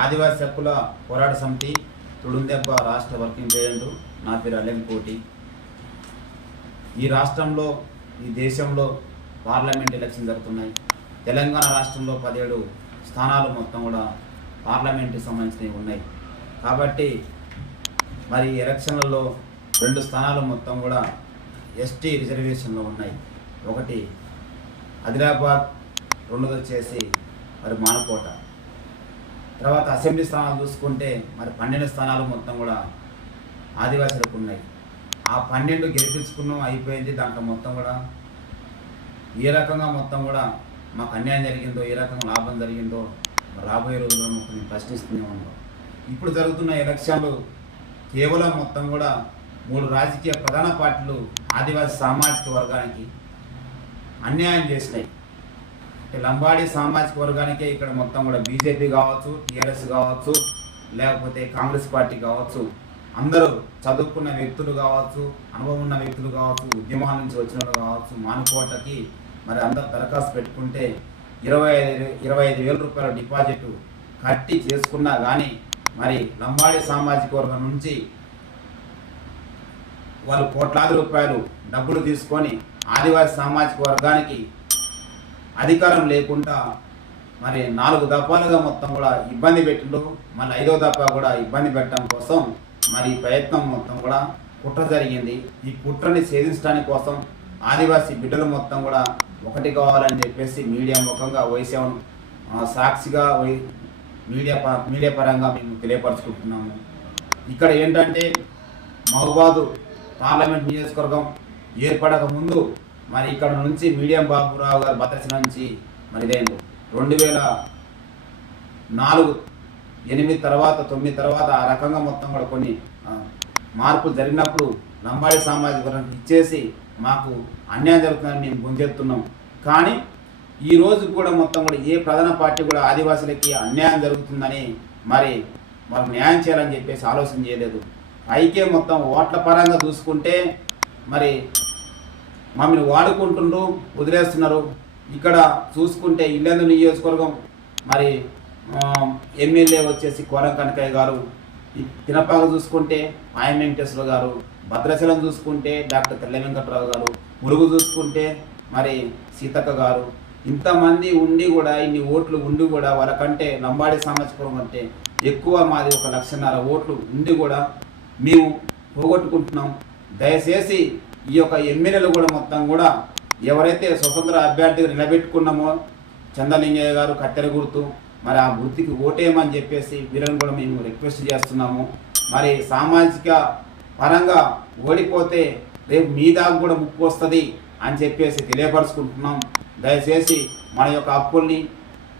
ఆదివాసీ హక్కుల పోరాట సమితి తుడుందెబ్బ రాష్ట్ర వర్కింగ్ ప్రెసిడెంట్. నా పేరు అల్లెంకోటి. ఈ రాష్ట్రంలో ఈ దేశంలో పార్లమెంట్ ఎలక్షన్ జరుగుతున్నాయి. తెలంగాణ రాష్ట్రంలో 17 స్థానాలు మొత్తం కూడా పార్లమెంట్కి సంబంధించినవి ఉన్నాయి. కాబట్టి మరి ఎలక్షన్లలో 2 స్థానాలు మొత్తం కూడా ఎస్టీ రిజర్వేషన్లో ఉన్నాయి. ఒకటి ఆదిలాబాద్, రెండోది వచ్చేసి మరి మానకోట. తర్వాత అసెంబ్లీ స్థానాలు చూసుకుంటే మరి 12 స్థానాలు మొత్తం కూడా ఆదివాసీలకు ఉన్నాయి. ఆ 12 గెలిపించుకున్నాం, అయిపోయింది. దాంట్లో మొత్తం కూడా ఏ రకంగా మొత్తం కూడా మాకు అన్యాయం జరిగిందో, ఏ రకంగా లాభం జరిగిందో రాబోయే రోజుల్లో మేము ప్రశ్నిస్తూనే ఉన్నాం. ఇప్పుడు జరుగుతున్న ఎలక్షన్లు కేవలం మొత్తం కూడా 3 రాజకీయ ప్రధాన పార్టీలు ఆదివాసీ సామాజిక వర్గానికి అన్యాయం చేసినాయి. లంబాడి సామాజిక వర్గానికే ఇక్కడ మొత్తం కూడా బీజేపీ కావచ్చు, టీఆర్ఎస్ కావచ్చు, లేకపోతే కాంగ్రెస్ పార్టీ కావచ్చు, అందరూ చదువుకున్న వ్యక్తులు కావచ్చు, అనుభవం ఉన్న వ్యక్తులు కావచ్చు, ఉద్యమాల నుంచి వచ్చిన వాళ్ళు కావచ్చు, మానుకోటకి మరి అందరు దరఖాస్తు పెట్టుకుంటే 25,000 రూపాయల డిపాజిట్ కట్టి చేసుకున్నా కానీ మరి లంబాడి సామాజిక వర్గం నుంచి వాళ్ళు కోట్లాది రూపాయలు డబ్బులు తీసుకొని ఆదివాసీ సామాజిక వర్గానికి అధికారం లేకుండా మరి 4 దఫాలుగా మొత్తం కూడా ఇబ్బంది పెట్టిండు. మళ్ళీ 5వ దఫా కూడా ఇబ్బంది పెట్టడం కోసం మరి ప్రయత్నం మొత్తం కూడా కుట్ర జరిగింది. ఈ కుట్రని ఛేదించడానికి కోసం ఆదివాసీ బిడ్డలు మొత్తం కూడా ఒకటి కావాలని చెప్పేసి మీడియా ముఖంగా వైశాన్ సాక్షిగా మీడియా పరంగా మేము తెలియపరచుకుంటున్నాము. ఇక్కడ ఏంటంటే మహబూబాద్ పార్లమెంట్ నియోజకవర్గం ఏర్పడక ముందు మరి ఇక్కడ నుంచి మీడియం బాబురావు గారు భద్రాచలం నుంచి మరి ఇదేంటి 2004, 8 తర్వాత 9 తర్వాత ఆ రకంగా మొత్తం కూడా కొన్ని మార్పులు జరిగినప్పుడు లంబాడి సామాజిక వర్గానికి ఇచ్చేసి మాకు అన్యాయం జరుగుతుందని మేము గుంజెత్తున్నాం. కానీ ఈ రోజు కూడా మొత్తం కూడా ఏ ప్రధాన పార్టీ కూడా ఆదివాసులకి అన్యాయం జరుగుతుందని మరి మాకు న్యాయం చేయాలని చెప్పేసి ఆలోచన చేయలేదు. పైకే మొత్తం ఓట్ల పరంగా చూసుకుంటే మరి మమ్మల్ని వాడుకుంటుండ్రు, వదిలేస్తున్నారు. ఇక్కడ చూసుకుంటే ఇల్లెందు నియోజకవర్గం మరి ఎమ్మెల్యే వచ్చేసి కోరం కనకయ్య గారు, తినపాక చూసుకుంటే ఆయన వెంకటేశ్వర గారు, భద్రాచలం చూసుకుంటే డాక్టర్ తెల్ల వెంకటరావు గారు, మురుగు చూసుకుంటే మరి సీతక్క గారు. ఇంతమంది ఉండి కూడా, ఇన్ని ఓట్లు ఉండి కూడా వాళ్ళకంటే లంబాడి సామాజికవర్గం అంటే ఎక్కువ మాది 1,00,000 ఓట్లు ఉండి కూడా మేము పోగొట్టుకుంటున్నాం. దయచేసి ఈ యొక్క ఎమ్మెల్యేలు కూడా మొత్తం కూడా ఎవరైతే స్వతంత్ర అభ్యర్థిగా నిలబెట్టుకున్నామో చంద్రలింగయ్య గారు కత్తెర గుర్తు, మరి ఆ గుర్తుకి ఓటేయమని చెప్పేసి వీళ్ళని కూడా మేము రిక్వెస్ట్ చేస్తున్నాము. మరి సామాజిక పరంగా ఓడిపోతే రేపు మీ దాకా కూడా ముప్పు వస్తుంది అని చెప్పేసి తెలియపరుచుకుంటున్నాం. దయచేసి మన యొక్క హక్కుల్ని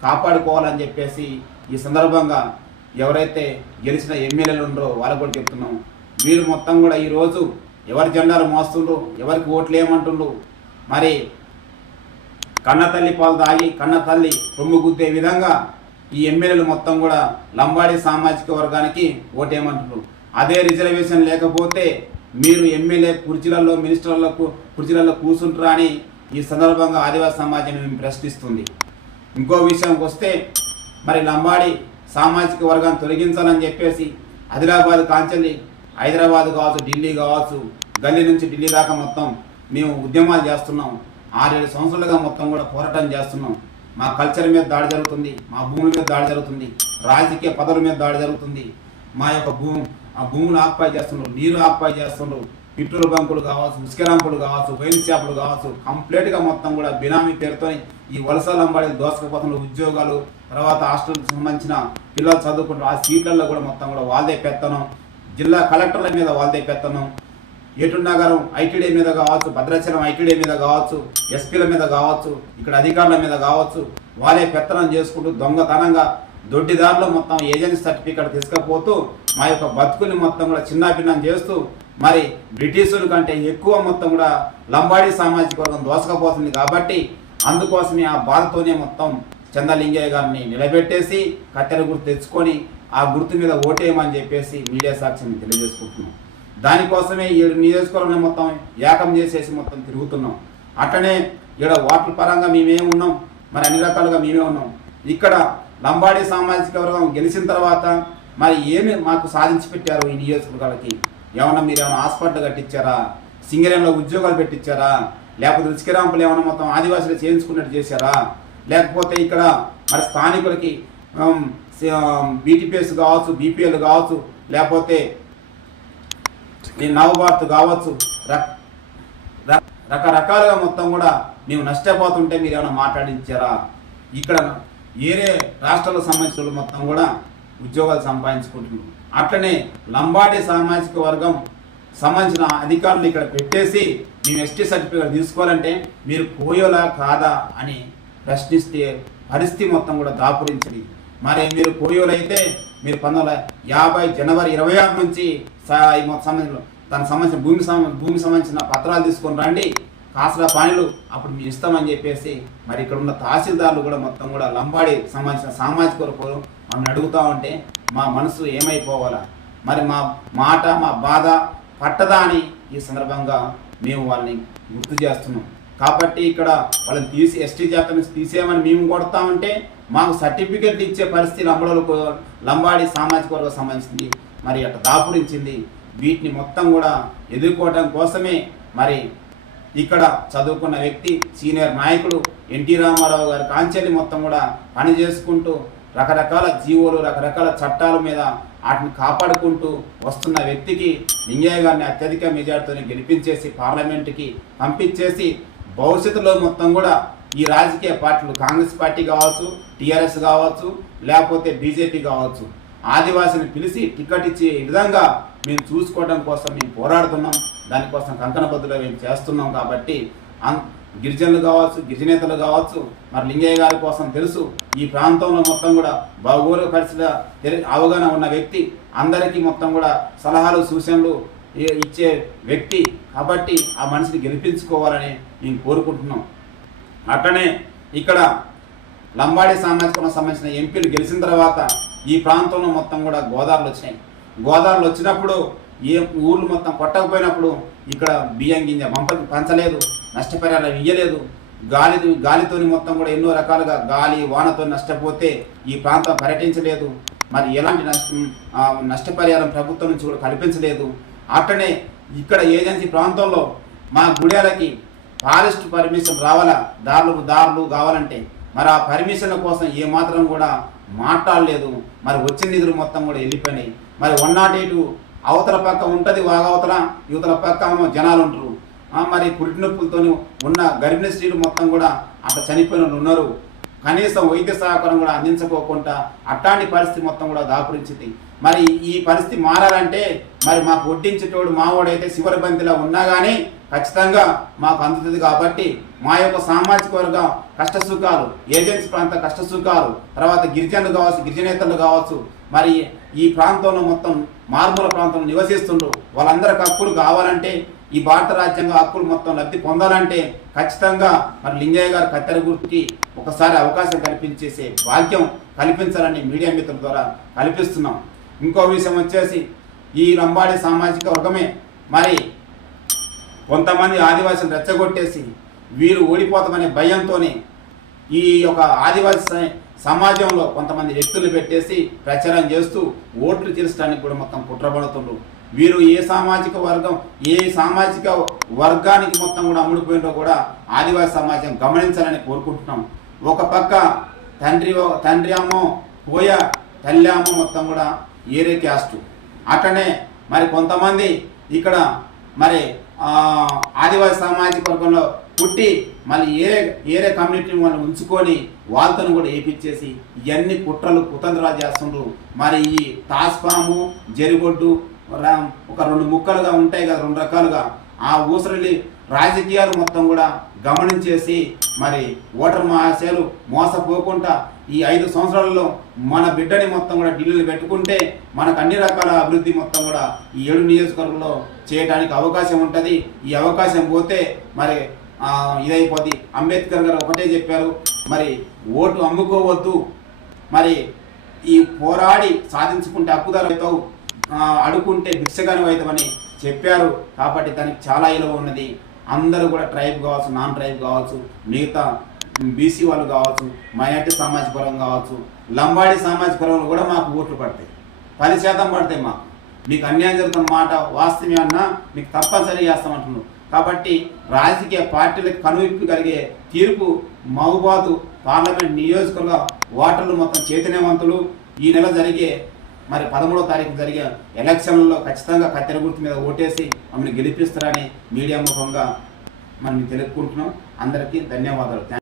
కాపాడుకోవాలని చెప్పేసి ఈ సందర్భంగా ఎవరైతే గెలిచిన ఎమ్మెల్యేలు ఉన్నారో వాళ్ళకు కూడా చెప్తున్నాం. మీరు మొత్తం కూడా ఈరోజు ఎవరి జెండాలు మోస్తుండ్రు, ఎవరికి ఓట్లు ఏమంటుండ్రు, మరి కన్న తల్లి పాలు తాగి కన్న తల్లి రొమ్ము గుద్దే విధంగా ఈ ఎమ్మెల్యేలు మొత్తం కూడా లంబాడి సామాజిక వర్గానికి ఓటేయమంటున్నారు. అదే రిజర్వేషన్ లేకపోతే మీరు ఎమ్మెల్యే కుర్చీలలో, మినిస్టర్లకు కుర్చీలలో కూర్చుంటారా అని ఈ సందర్భంగా ఆదివాసీ సమాజం మేము ప్రశ్నిస్తుంది. ఇంకో విషయంకి వస్తే మరి లంబాడి సామాజిక వర్గాన్ని తొలగించాలని చెప్పేసి ఆదిలాబాద్ కాంచెల్లి హైదరాబాద్ కావచ్చు, ఢిల్లీ కావచ్చు, గల్లీ నుంచి ఢిల్లీ దాకా మొత్తం మేము ఉద్యమాలు చేస్తున్నాం. 6-7 సంవత్సరాలుగా మొత్తం కూడా పోరాటం చేస్తున్నాం. మా కల్చర్ మీద దాడి జరుగుతుంది, మా భూముల మీద దాడి జరుగుతుంది, రాజకీయ పదవుల మీద దాడి జరుగుతుంది. మా యొక్క భూములు ఆక్యుపై చేస్తున్నారు, నీరు ఆక్యుపై చేస్తున్నారు, పెట్రోల్ బంకులు కావచ్చు, ఉసుక రంపులు కావచ్చు, వైన్ షాపులు కావచ్చు, కంప్లీట్గా మొత్తం కూడా బినామీ పేరుతో ఈ వలస లంబాడి దోసకపోతున్న ఉద్యోగాలు, తర్వాత హాస్టల్కి సంబంధించిన పిల్లలు చదువుకుంటారు. ఆ సీట్లలో కూడా మొత్తం కూడా వాళ్ళదే పెత్తనం, జిల్లా కలెక్టర్ల మీద వాళ్ళదే పెత్తనం, ఏటూరు నగరం ఐటీడీ మీద కావచ్చు, భద్రాచలం ఐటీడీ మీద కావచ్చు, ఎస్పీల మీద కావచ్చు, ఇక్కడ అధికారుల మీద కావచ్చు, వాళ్ళే పెత్తనం చేసుకుంటూ దొంగతనంగా దొడ్డిదారులు మొత్తం ఏజెన్సీ సర్టిఫికేట్ తీసుకుపోతూ మా యొక్క బతుకుని మొత్తం కూడా చిన్నాభిన్నం చేస్తూ మరి బ్రిటిషుల కంటే ఎక్కువ మొత్తం కూడా లంబాడి సామాజిక వర్గం దోసకపోతుంది. కాబట్టి అందుకోసమే ఆ బాధతోనే మొత్తం చంద్రలింగయ్య గారిని నిలబెట్టేసి కత్తెర గుర్తు తెచ్చుకొని ఆ గుర్తు మీద ఓటేయమని చెప్పేసి మీడియా సాక్షిని తెలియజేసుకుంటున్నాం. దానికోసమే ఈ నియోజకవర్గం మొత్తం ఏకం చేసేసి మొత్తం తిరుగుతున్నాం. అట్లనే ఇక్కడ ఓట్ల పరంగా మేమే ఉన్నాం, మరి అన్ని రకాలుగా మేమే ఉన్నాం. ఇక్కడ లంబాడి సామాజిక వర్గం గెలిచిన తర్వాత మరి ఏమి మాకు సాధించి పెట్టారు ఈ నియోజకవర్గాలకి? ఏమన్నా మీరు ఏమైనా హాస్పిటల్ కట్టించారా? సింగరేణిలో ఉద్యోగాలు పెట్టించారా? లేకపోతే రుచికిరాంపులు ఏమైనా మొత్తం ఆదివాసులు చేయించుకున్నట్టు చేశారా? లేకపోతే ఇక్కడ మరి స్థానికులకి బీటీపీఎస్ కావచ్చు, బీపీఎల్ కావచ్చు, లేకపోతే నవభారత్ కావచ్చు, రకరకాలుగా మొత్తం కూడా మేము నష్టపోతుంటే మీరు ఏమైనా మాట్లాడించారా? ఇక్కడ వేరే రాష్ట్రాలకు సంబంధించిన మొత్తం కూడా ఉద్యోగాలు సంపాదించుకుంటున్నారు. అట్లనే లంబాడి సామాజిక వర్గం సంబంధించిన అధికారులు ఇక్కడ పెట్టేసి మేము ఎస్టీ సర్టిఫికేట్ తీసుకోవాలంటే మీరు కోయోలా కాదా అని ప్రశ్నిస్తే పరిస్థితి మొత్తం కూడా దాపురించింది. మరి మీరు కోయోలు అయితే మీరు 1950 జనవరి 26 నుంచి దానికి సంబంధించిన భూమి సంబంధించిన పత్రాలు తీసుకొని రండి, కాసరా పాణిలు అప్పుడు మీరు ఇస్తామని చెప్పేసి మరి ఇక్కడ ఉన్న తహసీల్దార్లు కూడా మొత్తం కూడా లంబాడి సంబంధించిన సామాజిక వర్గం మమ్మల్ని అడుగుతూ ఉంటే మా మనసు ఏమైపోవాలా? మరి మా మాట మా బాధ పట్టదా అని ఈ సందర్భంగా మేము వాళ్ళని గుర్తు చేస్తున్నాం. కాబట్టి ఇక్కడ వాళ్ళని తీసి ఎస్టీ జాబితా నుంచి తీసేయమని మేము కొడతామంటే మాకు సర్టిఫికెట్లు ఇచ్చే పరిస్థితి లంబాడి సామాజిక వర్గం సంబంధించింది మరి అట్లా దాపురించింది. వీటిని మొత్తం కూడా ఎదుర్కోవడం కోసమే మరి ఇక్కడ చదువుకున్న వ్యక్తి సీనియర్ నాయకుడు ఎన్టీ రామారావు గారి కాంచెల్లి మొత్తం కూడా పని చేసుకుంటూ రకరకాల జీవోలు రకరకాల చట్టాల మీద వాటిని కాపాడుకుంటూ వస్తున్న వ్యక్తికి లింగయ్య గారిని అత్యధిక మెజార్టీతో గెలిపించేసి పార్లమెంటుకి పంపించేసి భవిష్యత్తులో మొత్తం కూడా ఈ రాజకీయ పార్టీలు కాంగ్రెస్ పార్టీ కావచ్చు, టీఆర్ఎస్ కావచ్చు, లేకపోతే బీజేపీ కావచ్చు, ఆదివాసిని పిలిచి టికెట్ ఇచ్చే విధంగా మేము చూసుకోవడం కోసం మేము పోరాడుతున్నాం. దానికోసం కంకణబద్దులో మేము చేస్తున్నాం. కాబట్టి గిరిజనులు కావచ్చు, గిరిజనేతలు కావచ్చు, మరి లింగయ్య గారి కోసం తెలుసు. ఈ ప్రాంతంలో మొత్తం కూడా భౌగోళిక పరిస్థితి అవగాహన ఉన్న వ్యక్తి, అందరికీ మొత్తం కూడా సలహాలు సూచనలు ఇచ్చే వ్యక్తి. కాబట్టి ఆ మనిషిని గెలిపించుకోవాలని మేము కోరుకుంటున్నాం. అట్లనే ఇక్కడ లంబాడి సామాజిక సంబంధించిన ఎంపీలు గెలిచిన తర్వాత ఈ ప్రాంతంలో మొత్తం కూడా గోదావరిలు వచ్చినాయి. గోదావరిలు వచ్చినప్పుడు ఏ ఊర్లు మొత్తం కొట్టకపోయినప్పుడు ఇక్కడ బియ్యం గింజ పంచలేదు, నష్టపరిహారం ఇయ్యలేదు. గాలితోని మొత్తం కూడా ఎన్నో రకాలుగా గాలి వానతో నష్టపోతే ఈ ప్రాంతం పర్యటించలేదు. మరి ఎలాంటి నష్టపరిహారం ప్రభుత్వం నుంచి కూడా కల్పించలేదు. అట్లనే ఇక్కడ ఏజెన్సీ ప్రాంతంలో మా గుడేలకి ఫారెస్ట్ పర్మిషన్ రావాలా, దారులు కావాలంటే మరి ఆ పర్మిషన్ల కోసం ఏమాత్రం కూడా మాట్లాడలేదు. మరి వచ్చిన నిధులు మొత్తం కూడా వెళ్ళిపోయినాయి. మరి 108 అవతల పక్క ఉంటుంది, వాగవతల యువతల పక్క జనాలు ఉంటారు. మరి పురిటి నొప్పులతో ఉన్న గర్భిణీ స్త్రీలు మొత్తం కూడా అట్లా చనిపోయిన వాళ్ళు ఉన్నారు. కనీసం వైద్య సహకారం కూడా అందించకోకుండా అట్లాంటి పరిస్థితి మొత్తం కూడా దాపురించింది. మరి ఈ పరిస్థితి మారాలంటే మరి మాకు వడ్డించేటోడు మావోడైతే శివరి బంతిలో ఉన్నా కానీ ఖచ్చితంగా మాకు అందుతుంది. కాబట్టి మా యొక్క సామాజిక వర్గ కష్టసుఖాలు, ఏజెన్సీ ప్రాంత కష్టసుఖాలు, తర్వాత గిరిజనులు కావచ్చు, గిరిజనేతలు కావచ్చు, మరి ఈ ప్రాంతంలో మొత్తం మారుమూల ప్రాంతంలో నివసిస్తుండ్రు వాళ్ళందరికీ హక్కులు కావాలంటే, ఈ భారత రాజ్యాంగ హక్కులు మొత్తం లబ్ధి పొందాలంటే ఖచ్చితంగా మరి లింగయ్య గారు కత్తెర గుర్తుకి ఒకసారి అవకాశం కల్పించేసే భాగ్యం కల్పించాలని మీడియా మిత్రుల ద్వారా కల్పిస్తున్నాం. ఇంకో విషయం వచ్చేసి ఈ లంబాడి సామాజిక వర్గమే మరి కొంతమంది ఆదివాసులు రెచ్చగొట్టేసి వీరు ఓడిపోతామనే భయంతోనే ఈ యొక్క ఆదివాసీ సమాజంలో కొంతమంది వ్యక్తులు పెట్టేసి ప్రచారం చేస్తూ ఓట్లు తీర్చడానికి కూడా మొత్తం కుట్రపడుతుండ్రు. వీరు ఏ సామాజిక వర్గానికి మొత్తం కూడా అమ్ముడిపోయినో కూడా ఆదివాసీ సమాజం గమనించాలని కోరుకుంటున్నాం. ఒక పక్క తండ్రి అమ్మో పోయ తల్లి అమ్మ మొత్తం కూడా ఏరే క్యాస్టు. అట్లనే మరి కొంతమంది ఇక్కడ మరి ఆదివాసీ సామాజిక వర్గంలో పుట్టి మళ్ళీ ఏరే కమ్యూనిటీని వాళ్ళు ఉంచుకొని వాళ్ళతో కూడా ఏపిచ్చేసి ఇవన్నీ కుతంత్రాలు చేస్తుండ్రు. మరి ఈ తాస్పాము జరిగొడ్డు ఒక 2 ముక్కలుగా ఉంటాయి కదా, 2 రకాలుగా ఆ ఊసరలి రాజకీయాలు మొత్తం కూడా గమనించేసి మరి ఓటర్ మహాశయాలు మోసపోకుండా ఈ 5 సంవత్సరాలలో మన బిడ్డని మొత్తం కూడా ఢిల్లీలో పెట్టుకుంటే మనకు అన్ని రకాల అభివృద్ధి మొత్తం కూడా ఈ 7 నియోజకవర్గంలో చేయడానికి అవకాశం ఉంటుంది. ఈ అవకాశం పోతే మరి ఇదైపోద్ది. అంబేద్కర్ గారు ఒకటే చెప్పారు, మరి ఓటు అమ్ముకోవద్దు, మరి ఈ పోరాడి సాధించుకుంటే హక్కుదారులతో అడుకుంటే భిక్షగాని అవుతామని చెప్పారు. కాబట్టి దానికి చాలా విలువ ఉన్నది. అందరూ కూడా ట్రైబ్ కావచ్చు, నాన్ ట్రైబ్ కావచ్చు, మిగతా బీసీ వాళ్ళు కావచ్చు, మైనార్టీ సామాజిక వర్గం కావచ్చు, లంబాడి సామాజిక వర్గంలో కూడా మాకు ఓట్లు పడతాయి, 10% పడతాయి. మాకు మీకు అన్యాయం జరుగుతున్న మాట వాస్తవమే అన్నా మీకు తప్పనిసరి చేస్తామంటున్నాను. కాబట్టి రాజకీయ పార్టీలకు కనువిప్పు కలిగే తీర్పు మహబూబాబాద్ పార్లమెంట్ నియోజకవర్గ ఓటర్లు మొత్తం చైతన్యవంతులు. ఈ నెల జరిగే మరి 13వ తారీఖు జరిగే ఎలక్షన్లలో ఖచ్చితంగా కత్తెర గుర్తు మీద ఓటేసి మమ్మల్ని గెలిపిస్తారని మీడియా ముఖంగా మనం తెలుపుకుంటున్నాం. అందరికీ ధన్యవాదాలు.